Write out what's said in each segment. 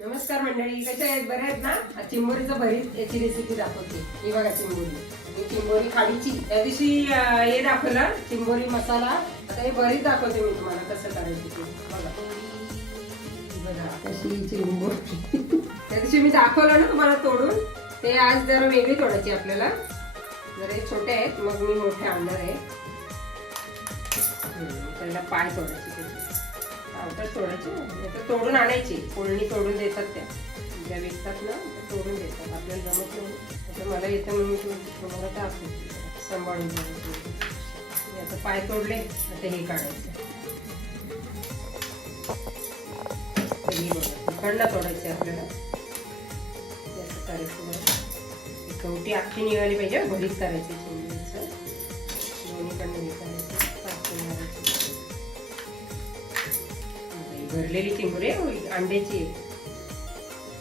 नमस्कार मंडळी कशा आहेत? बऱ्या आहेत ना? चिंबोरीचं भरीत याची रेसिपी दाखवते. ही बघा चिंबोरी. ही चिंबोरी खाडीची. त्या दिवशी हे दाखवलं चिंबोरी मसाला. आता हे भरीत दाखवते मी तुम्हाला कसं करायचं ते. बघा. बघा चिंबोरी. त्या दिवशी मी दाखवलं ना तुम्हाला तोडून ते आज जरा वेगळी तोडायची आपल्याला. जरा हे छोटे आहेत मग मी मोठे आणणार आहे. त्याला पाय तोडायचे त्याची. पावटर तोडायचे नाहीतर तोडून आणायची. फोडणी तोडून देतात त्या. ज्या विकतात ना त्या तोडून देतात. आपल्याला जमत नाही. आता मला येतं म्हणून मी तुम्हाला दाखवते सांभाळून घ्यायचं. आता पाय तोडले आता हे काढायचं. तर हे बघा तोडायचे आपल्याला. असं करायचं कवटी अख्खी निघाली पाहिजे. भरीत करायची चिंबीचं दोन्हीकडनं हे करायचं. भरलेली चिंबुरी अंड्याची.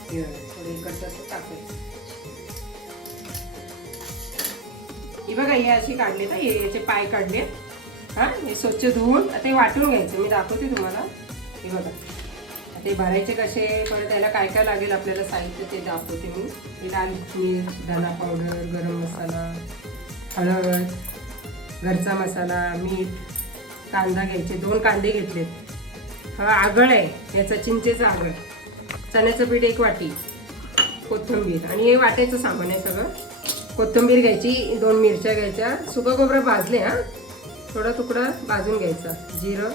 थोडे हे इकडचं असं टाकायचं. ही बघा हे अशी काढले ना हे याचे पाय काढले हा हे स्वच्छ धुवून आता हे वाटून घ्यायचं मी दाखवते तुम्हाला. हे बघा. आता हे भरायचे कसे परत त्याला काय काय लागेल आपल्याला साहित्य ते दाखवते मी. हे लाल मिर्च धना पावडर गरम मसाला हळद घरचा मसाला मीठ कांदा घ्यायचे दोन कांदे घेतलेत. हा आगळ आहे. याचा चिंचेचा आगळ. चण्याचं पीठ एक वाटी. कोथिंबीर. आणि हे वाटायचं सामान आहे सगळं. कोथिंबीर घ्यायची दोन मिरच्या घ्यायच्या. सुकं खोबरं भाजले हा. थोडा तुकडा भाजून घ्यायचा. जिरं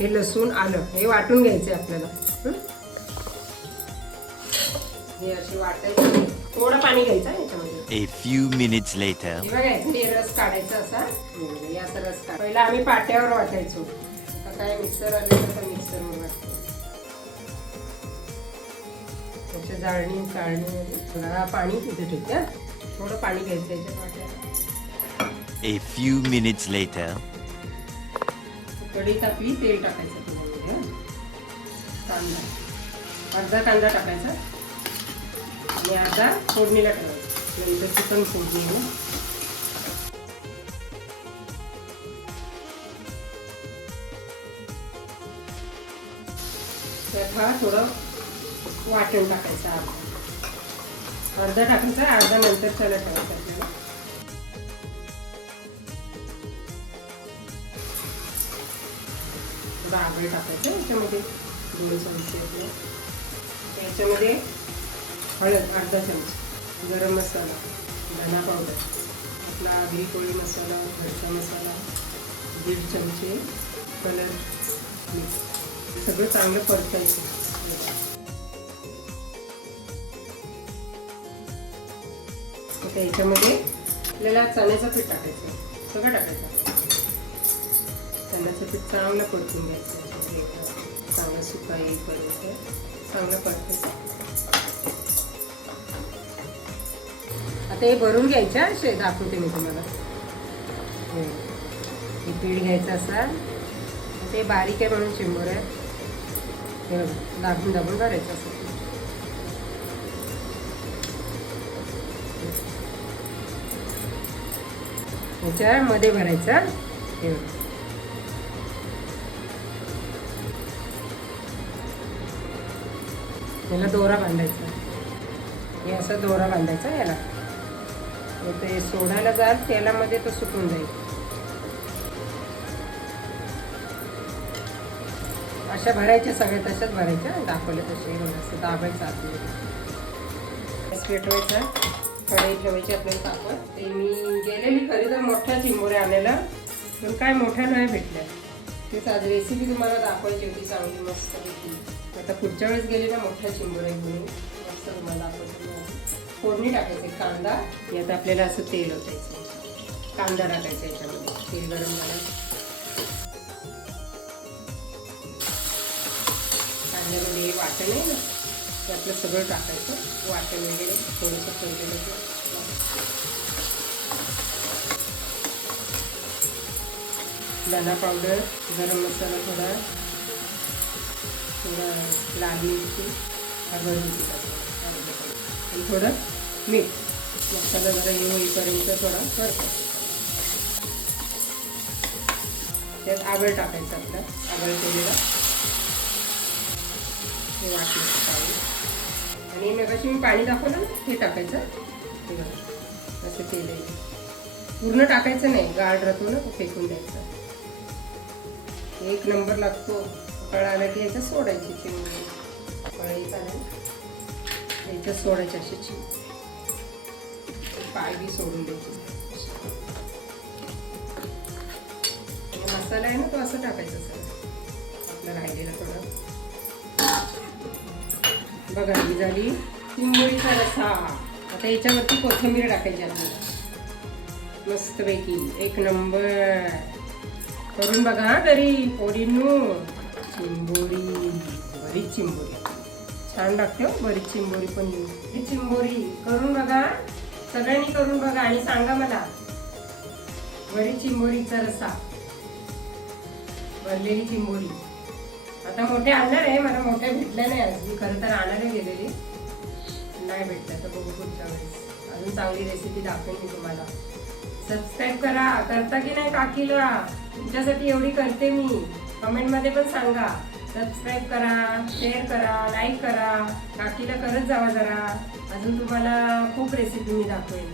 हे लसूण आलं. हे वाटून घ्यायचे आपल्याला. हं? असे वाटायचे. थोडं पाणी घ्यायचं याच्यामध्ये. हे रस काढायचा असा. हे असा रस काढ. पहिला आम्ही पाट्यावर वाटायचो. काय मिक्सर आले तर वाटतो त्याच्या जाळणी चाळणी थोडा पाणी तिथे ठेवते थोडं पाणी घ्यायचं याच्यात A few minutes later. कढईत आपली तेल टाकायचं. कांदा. अर्धा कांदा टाकायचा. आणि अर्धा फोडणीला ठेवायचा. आपल्या इथं चिकन फोडणी हा थोडं वाटण टाकायचं अर्धा अर्धा टाकायचा अर्धा नंतर त्याला ठेवायचा आपल्याला. थोडं आगळ टाकायचं याच्यामध्ये दोन चमचे आपले. याच्यामध्ये हळद अर्धा चमच गरम मसाला धना पावडर आपला आगरी कोळी मसाला घरचा मसाला दीड चमचे कलर मिक्स. सगळं चांगलं परतायचं आता याच्यामध्ये आपल्याला चण्याचं पीठ टाकायचं सगळं टाकायचं चण्याचं पीठ चांगलं परतून घ्यायचं चांगलं सुका येईपर्यंत चांगलं परतायचं आता हे भरून घ्यायचं शे दाखवते मी तुम्हाला. हे. पीठ घ्यायचं असाल. ते बारीक आहे म्हणून शंभर आहे हे बघा, दाबून दाबून करायचं असं. ह्याच्यामध्ये भरायचा हे याला दोरा बांधायचा. हे असा दोरा बांधायचा याला. मग ते सोडायला जाल तेलामध्ये तो सुटून जाईल. अशा भरायच्या सगळ्या तशाच भरायच्या. दाखवले तसे. असं दाबायचं आतमध्ये गॅस पेटवायचा कढई ठेवायची आपल्याला कापड ते मी गेलेली खरी तर मोठ्या चिंबोऱ्या आलेल्या पण काय मोठ्या नाही भेटल्या. तेच आज रेसिपी तुम्हाला दाखवायची होती. चांगली मस्त होती आता पुढच्या वेळेस गेले ना मोठ्या चिंबोऱ्या घेऊन. मस्त तुम्हाला दाखवायची फोडणी टाकायची. कांदा. यात आपल्याला असं तेल होतायचं कांदा टाकायचा याच्यामध्ये. तेल गरम झालं. कांद्यामध्ये हे वाटण आहे ना त्यातलं सगळं टाकायचं वाटण वगैरे थोडंसं ठेवलेलं धना पावडर गरम मसाला थोडा थोडा लाल मिरची हरभर आणि थोडं मीठ मसाला जरा हे थोडा करतो त्यात आगळ टाकायचं आपलं आगळ केलेला. हे वाटलं. पाहिजे मगाशी मी पाणी दाखवलं ना हे टाकायचं. असं केलं पूर्ण टाकायचं नाही गाड राहतो ना तो फेकून द्यायचा. एक नंबर लागतो. कळा आला की याच्यात सोडायची चिमणी. कळी चालेल. याच्यात सोडायची अशी चिमणी. पाय बी सोडून द्यायची. मसाला आहे ना तो असं टाकायचा सर आपलं राहिलेलं थोडं. बघा ही झाली. चिंबोरीचा रसा आता याच्यावरती कोथिंबीर टाकायची आपल्याला मस्तपैकी. एक नंबर. करून बघा तरी. घरी चिंबोरी. बरीच चिंबोरी. छान लागते हो बरीच चिंबोरी पण येऊ ही चिंबोरी. करून बघा सगळ्यांनी करून बघा आणि सांगा मला. बरीच चिंबोरीचा रसा भरलेली चिंबोरी. आता मोठे आणणार आहे मला मोठ्या भेटल्या नाही अजून. खरं तर आणायला गेलेली. नाही भेटलं तर बघू पुढच्या वेळेस. अजून चांगली रेसिपी दाखवेन मी तुम्हाला. सबस्क्राईब करा. करता की नाही काकीला? तुमच्यासाठी एवढी करते मी. कमेंटमध्ये पण सांगा. सबस्क्राईब करा शेअर करा लाईक करा. काकीला करत जावा जरा. अजून तुम्हाला खूप रेसिपी मी दाखवेन.